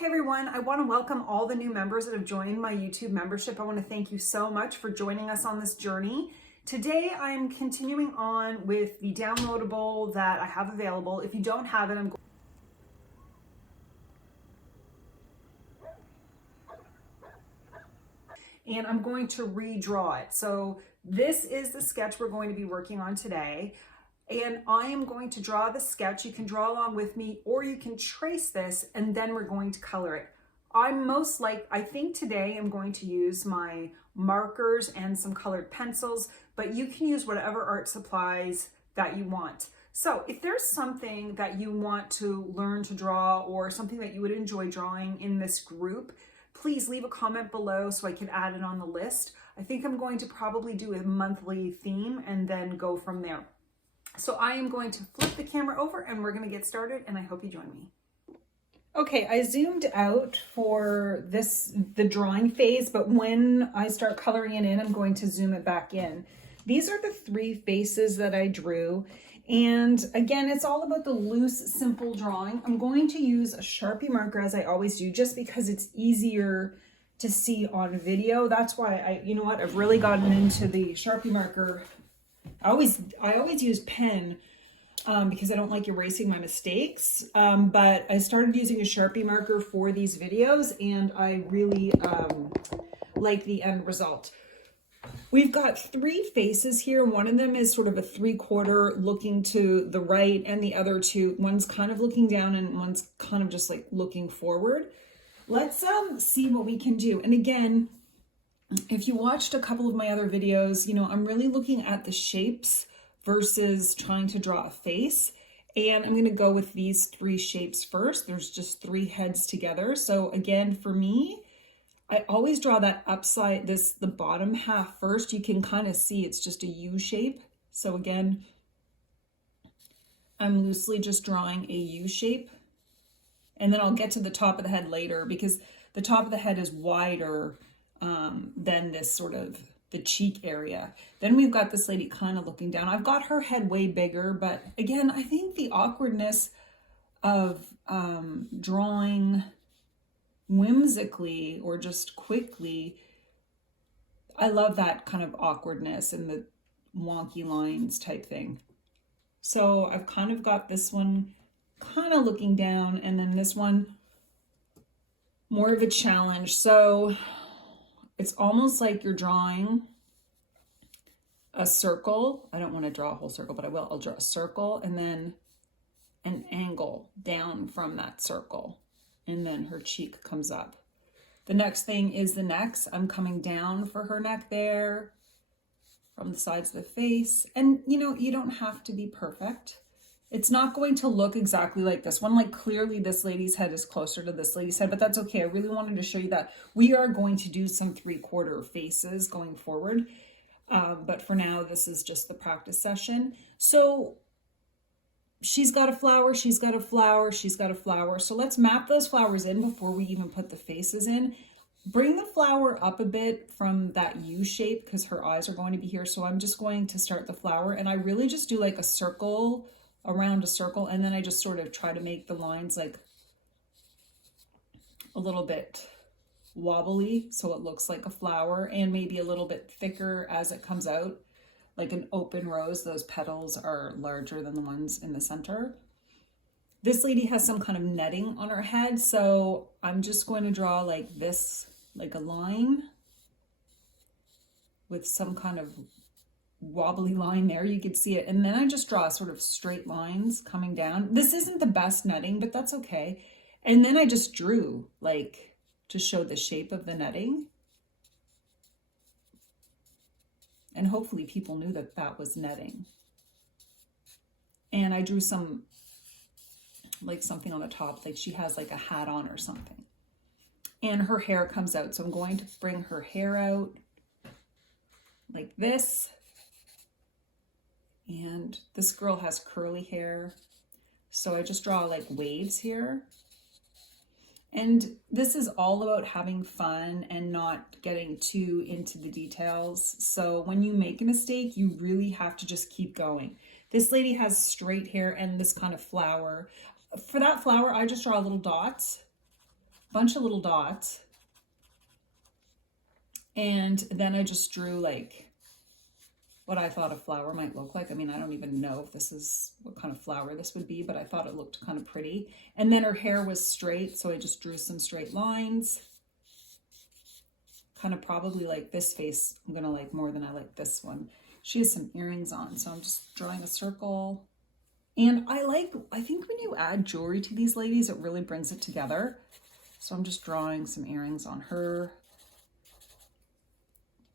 Hey everyone, I want to welcome all the new members that have joined my YouTube membership. I want to thank you so much for joining us on this journey. Today I'm continuing on with the downloadable that I have available. If you don't have it, I'm going to redraw it. So this is the sketch we're going to be working on today. And I am going to draw the sketch. You can draw along with me, or you can trace this, and then we're going to color it. I think today I'm going to use my markers and some colored pencils, but you can use whatever art supplies that you want. So if there's something that you want to learn to draw or something that you would enjoy drawing in this group, please leave a comment below so I can add it on the list. I think I'm going to probably do a monthly theme and then go from there. So I am going to flip the camera over and we're going to get started, and I hope you join me. Okay, I zoomed out for the drawing phase, but when I start coloring it in, I'm going to zoom it back in. These are the three faces that I drew. And again, it's all about the loose, simple drawing. I'm going to use a Sharpie marker as I always do, just because it's easier to see on video. That's why I've really gotten into the Sharpie marker. I always use pen because I don't like erasing my mistakes. But I started using a Sharpie marker for these videos, and I really like the end result. We've got three faces here. One of them is sort of a 3/4 looking to the right, and the other two, one's kind of looking down and one's kind of just like looking forward. Let's see what we can do. And again, if you watched a couple of my other videos, I'm really looking at the shapes versus trying to draw a face. And I'm going to go with these three shapes first. There's just three heads together. So again, for me, I always draw that upside, the bottom half first. You can kind of see it's just a U shape. So again, I'm loosely just drawing a U shape. And then I'll get to the top of the head later, because the top of the head is wider than this sort of the cheek area. Then we've got this lady kind of looking down. I've got her head way bigger, but again, I think the awkwardness of drawing whimsically or just quickly, I love that kind of awkwardness and the wonky lines type thing. So I've kind of got this one kind of looking down, and then this one more of a challenge. So it's almost like you're drawing a circle. I don't want to draw a whole circle, but I will. I'll draw a circle and then an angle down from that circle. And then her cheek comes up. The next thing is the necks. I'm coming down for her neck there from the sides of the face. And you don't have to be perfect. It's not going to look exactly like this one. Like clearly this lady's head is closer to this lady's head, but that's okay. I really wanted to show you that we are going to do some 3/4 faces going forward. But for now, this is just the practice session. So she's got a flower, she's got a flower, she's got a flower. So let's map those flowers in before we even put the faces in. Bring the flower up a bit from that U shape because her eyes are going to be here. So I'm just going to start the flower, and I really just do like a circle around a circle, and then I just sort of try to make the lines like a little bit wobbly so it looks like a flower, and maybe a little bit thicker as it comes out. Like an open rose, those petals are larger than the ones in the center. This lady has some kind of netting on her head, so I'm just going to draw like this, like a line with some kind of wobbly line there. You could see it. And then I just draw sort of straight lines coming down. This isn't the best netting, but that's okay. And then I just drew like to show the shape of the netting. And hopefully people knew that that was netting. And I drew some, like something on the top, like she has like a hat on or something. And her hair comes out. So I'm going to bring her hair out like this. And this girl has curly hair. So I just draw like waves here. And this is all about having fun and not getting too into the details. So when you make a mistake, you really have to just keep going. This lady has straight hair and this kind of flower. For that flower, I just draw little dots bunch of little dots. And then I just drew like what I thought a flower might look like. I mean, I don't even know if this is what kind of flower this would be, but I thought it looked kind of pretty. And then her hair was straight, so I just drew some straight lines. Kind of probably like this face I'm gonna like more than I like this one. She has some earrings on, so I'm just drawing a circle. And I think when you add jewelry to these ladies, it really brings it together. So I'm just drawing some earrings on her.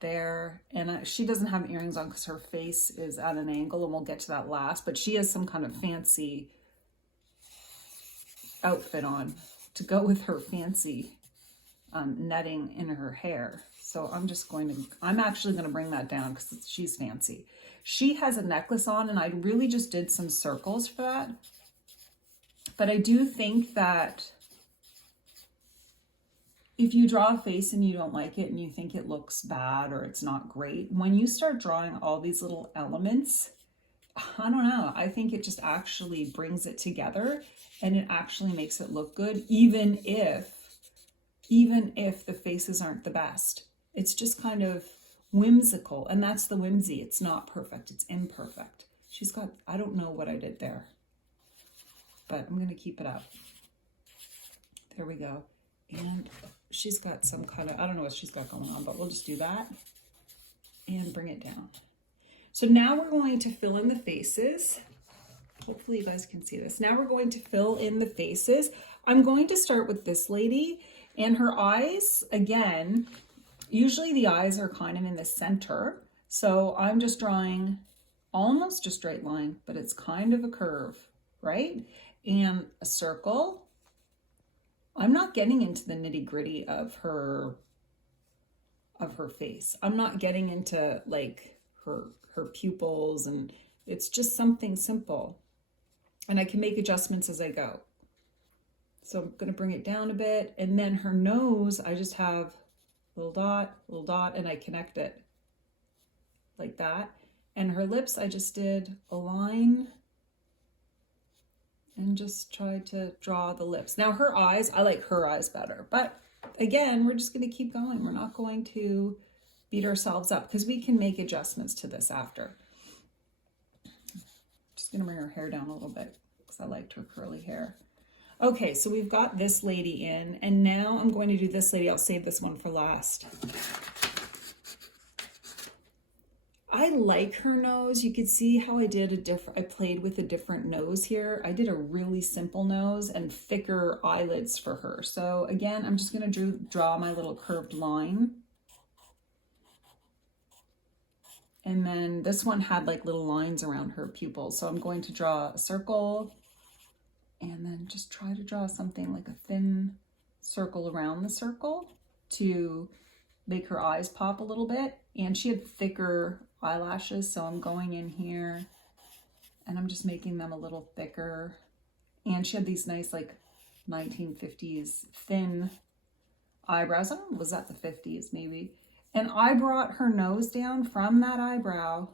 There, and she doesn't have earrings on because her face is at an angle, and we'll get to that last, but she has some kind of fancy outfit on to go with her fancy netting in her hair. So I'm actually going to bring that down because she's fancy. She has a necklace on, and I really just did some circles for that. But I do think that if you draw a face and you don't like it and you think it looks bad or it's not great, when you start drawing all these little elements, I don't know, I think it just actually brings it together and it actually makes it look good, even if the faces aren't the best. It's just kind of whimsical, and that's the whimsy. It's not perfect, it's imperfect. She's got, I don't know what I did there, but I'm gonna keep it up. There we go. And she's got some kind of, I don't know what she's got going on, but we'll just do that and bring it down. So now we're going to fill in the faces. Hopefully you guys can see this. Now we're going to fill in the faces. I'm going to start with this lady and her eyes. Again, usually the eyes are kind of in the center. So I'm just drawing almost a straight line, but it's kind of a curve, right? And a circle. I'm not getting into the nitty-gritty of her face. I'm not getting into like her pupils, and it's just something simple. And I can make adjustments as I go. So I'm going to bring it down a bit, and then her nose, I just have little dot, and I connect it like that. And her lips, I just did a line and just try to draw the lips. Now her eyes, I like her eyes better, but again, we're just going to keep going. We're not going to beat ourselves up because we can make adjustments to this after. Just going to bring her hair down a little bit because I liked her curly hair. Okay, so we've got this lady in, and now I'm going to do this lady. I'll save this one for last. I like her nose. You could see how I did I played with a different nose here. I did a really simple nose and thicker eyelids for her. So again, I'm just going to draw my little curved line. And then this one had like little lines around her pupils. So I'm going to draw a circle and then just try to draw something like a thin circle around the circle to make her eyes pop a little bit. And she had thicker eyelashes, so I'm going in here and I'm just making them a little thicker. And she had these nice like 1950s thin eyebrows. I don't know, was that the 50s maybe? And I brought her nose down from that eyebrow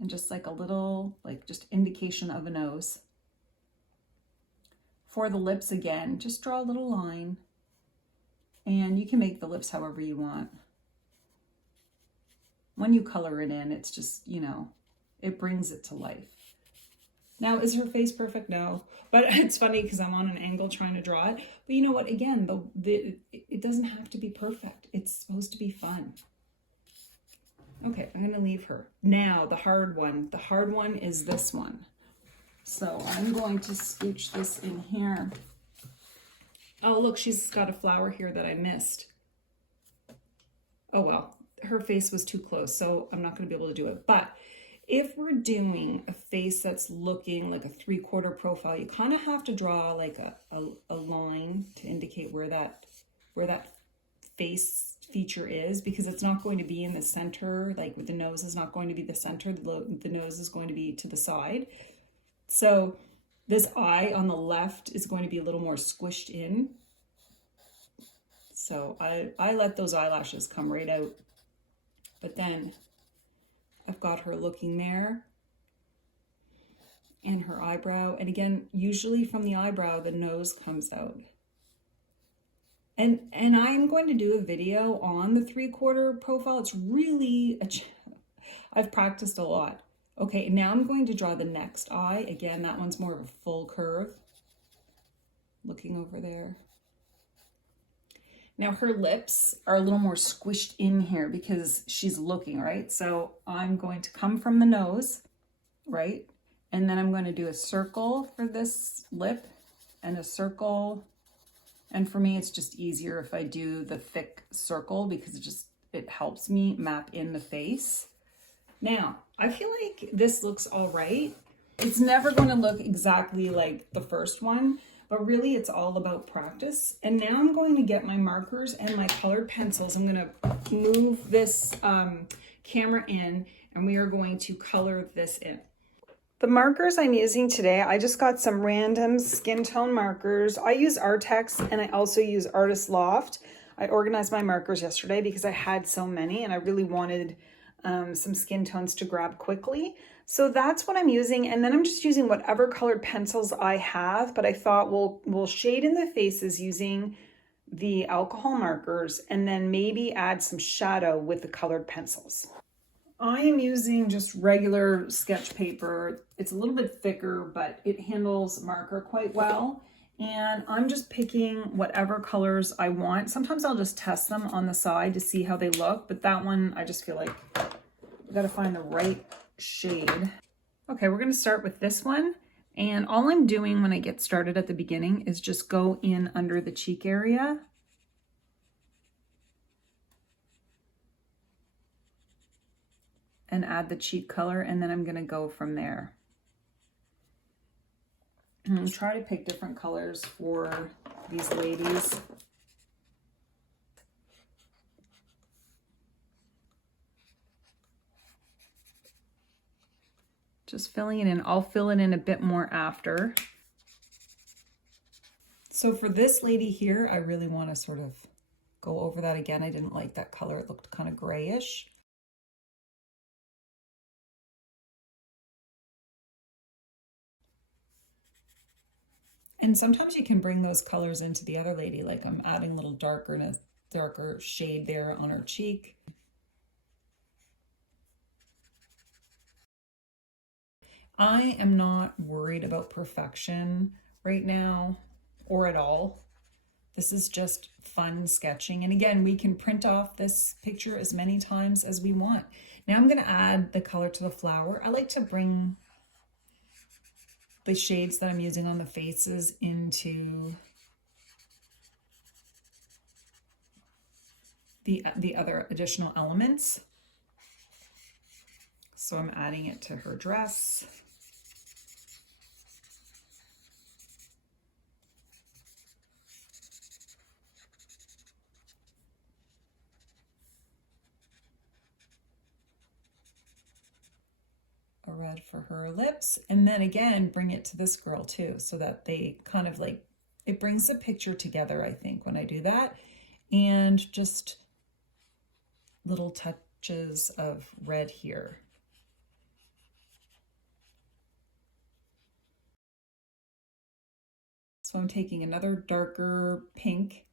and just like a little, like just indication of a nose. For the lips again, just draw a little line, and you can make the lips however you want. When you color it in, it's just, you know, it brings it to life. Now, is her face perfect? No. But it's funny because I'm on an angle trying to draw it. But you know what? Again, it doesn't have to be perfect. It's supposed to be fun. Okay, I'm going to leave her. Now, the hard one. The hard one is this one. So I'm going to scooch this in here. Oh, look, she's got a flower here that I missed. Oh, well, her face was too close, so I'm not going to be able to do it. But if we're doing a face that's looking like a 3/4 profile, you kind of have to draw like a line to indicate where that face feature is, because it's not going to be in the center. Like the nose is not going to be the center. The nose is going to be to the side. So this eye on the left is going to be a little more squished in. So I let those eyelashes come right out. But then I've got her looking there and her eyebrow. And again, usually from the eyebrow, the nose comes out. And I'm going to do a video on the 3/4 profile. It's really, I've practiced a lot. Okay, now I'm going to draw the next eye. Again, that one's more of a full curve. Looking over there. Now her lips are a little more squished in here because she's looking, right? So I'm going to come from the nose, right? And then I'm going to do a circle for this lip and a circle. And for me, it's just easier if I do the thick circle because it helps me map in the face. Now, I feel like this looks all right. It's never going to look exactly like the first one, but really it's all about practice. And now I'm going to get my markers and my colored pencils. I'm going to move this camera in and we are going to color this in. The markers I'm using today, I just got some random skin tone markers. I use Artex and I also use Artist Loft. I organized my markers yesterday because I had so many and I really wanted some skin tones to grab quickly. So that's what I'm using. And then I'm just using whatever colored pencils I have, but I thought we'll shade in the faces using the alcohol markers and then maybe add some shadow with the colored pencils. I am using just regular sketch paper. It's a little bit thicker, but it handles marker quite well. And I'm just picking whatever colors I want. Sometimes I'll just test them on the side to see how they look, but that one, I just feel like I've got to find the right shade. Okay, we're going to start with this one. And all I'm doing when I get started at the beginning is just go in under the cheek area. And add the cheek color, and then I'm going to go from there. And try to pick different colors for these ladies. Just filling it in. I'll fill it in a bit more after. So for this lady here, I really want to sort of go over that again. I didn't like that color. It looked kind of grayish. And sometimes you can bring those colors into the other lady, like I'm adding a little darker shade there on her cheek. I am not worried about perfection right now or at all. This is just fun sketching. And again, we can print off this picture as many times as we want. Now I'm going to add the color to the flower. I like to bring the shades that I'm using on the faces into the other additional elements. So I'm adding it to her dress. A red for her lips, and then again bring it to this girl too, so that they kind of like, it brings the picture together, I think, when I do that. And just little touches of red here. So I'm taking another darker pink.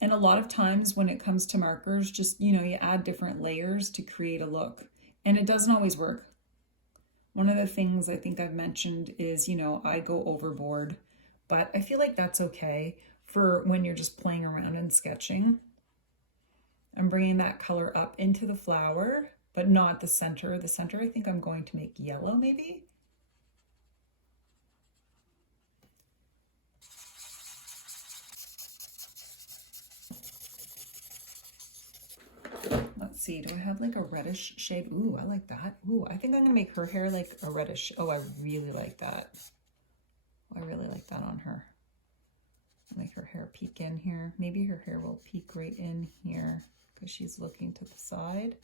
And a lot of times when it comes to markers, just, you add different layers to create a look, and it doesn't always work. One of the things I think I've mentioned is, I go overboard, but I feel like that's okay for when you're just playing around and sketching. I'm bringing that color up into the flower, but not the center. The center, I think I'm going to make yellow maybe. Let's see, do I have like a reddish shade? Ooh, I like that. Ooh, I think I'm gonna make her hair like a reddish. Oh, I really like that. I really like that on her. Make her hair peek in here. Maybe her hair will peek right in here because she's looking to the side.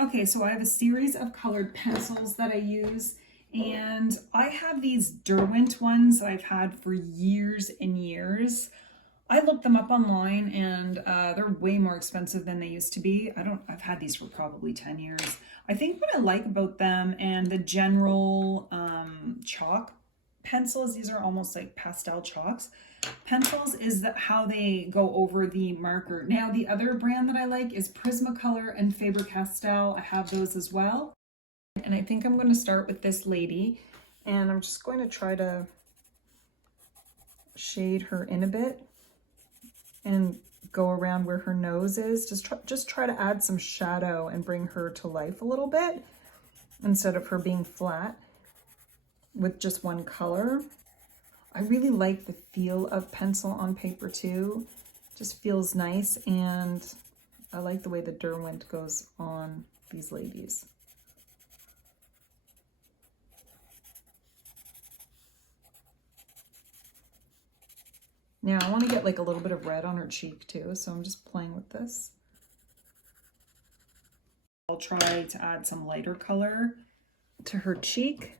Okay, so I have a series of colored pencils that I use, and I have these Derwent ones that I've had for years and years. I looked them up online and they're way more expensive than they used to be. I've had these for probably 10 years. I think what I like about them and the general chalk pencils, these are almost like pastel chalks. Pencils is how they go over the marker. Now the other brand that I like is Prismacolor and Faber-Castell. I have those as well. And I think I'm going to start with this lady, and I'm just going to try to shade her in a bit and go around where her nose is. Just try to add some shadow and bring her to life a little bit instead of her being flat with just one color. I really like the feel of pencil on paper too. Just feels nice, and I like the way the Derwent goes on these ladies. Now I want to get like a little bit of red on her cheek too, so I'm just playing with this. I'll try to add some lighter color to her cheek.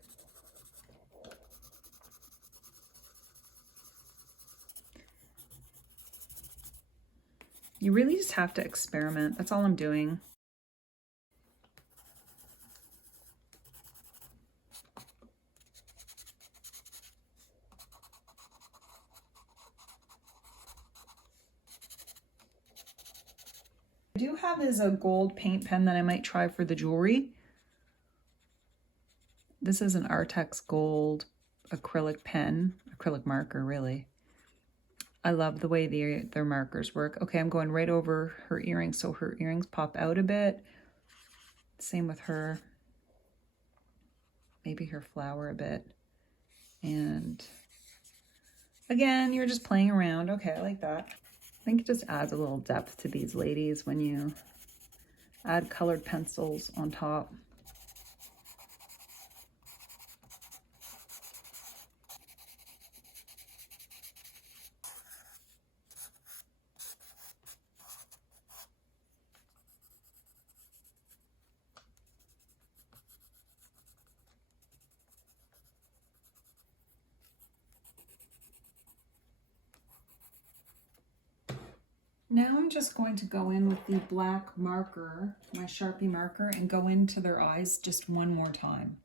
You really just have to experiment. That's all I'm doing. I do have is a gold paint pen that I might try for the jewelry. This is an Artex gold acrylic pen, acrylic marker really. I love the way their markers work. Okay, I'm going right over her earrings so her earrings pop out a bit. Same with her. Maybe her flower a bit. And again, you're just playing around. Okay, I like that. I think it just adds a little depth to these ladies when you add colored pencils on top. Now I'm just going to go in with the black marker, my Sharpie marker, and go into their eyes just one more time.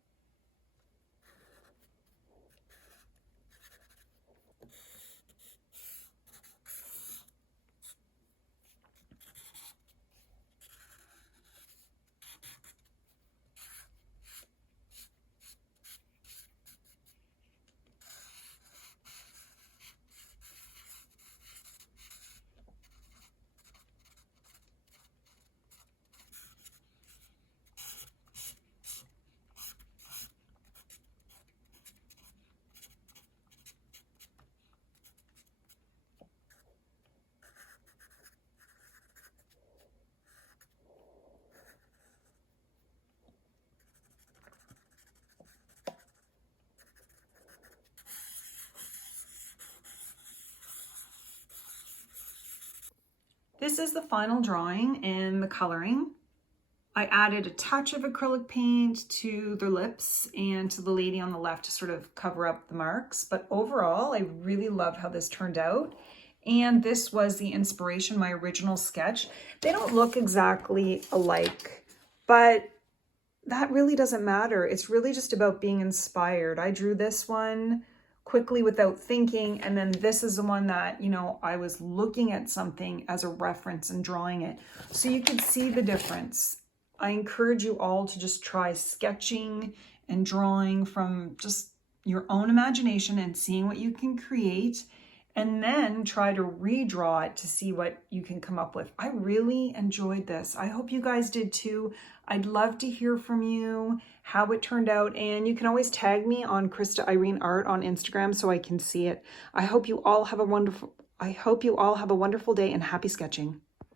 This is the final drawing and the coloring. I added a touch of acrylic paint to their lips and to the lady on the left to sort of cover up the marks. But overall, I really love how this turned out. And this was the inspiration, my original sketch. They don't look exactly alike, but that really doesn't matter. It's really just about being inspired. I drew this one quickly without thinking, and then this is the one that, you know, I was looking at something as a reference and drawing it. So you could see the difference. I encourage you all to just try sketching and drawing from just your own imagination and seeing what you can create, and then try to redraw it to see what you can come up with. I really enjoyed this. I hope you guys did too. I'd love to hear from you, how it turned out, and you can always tag me on Krista Irene Art on Instagram so I can see it. I hope you all have a wonderful day and happy sketching.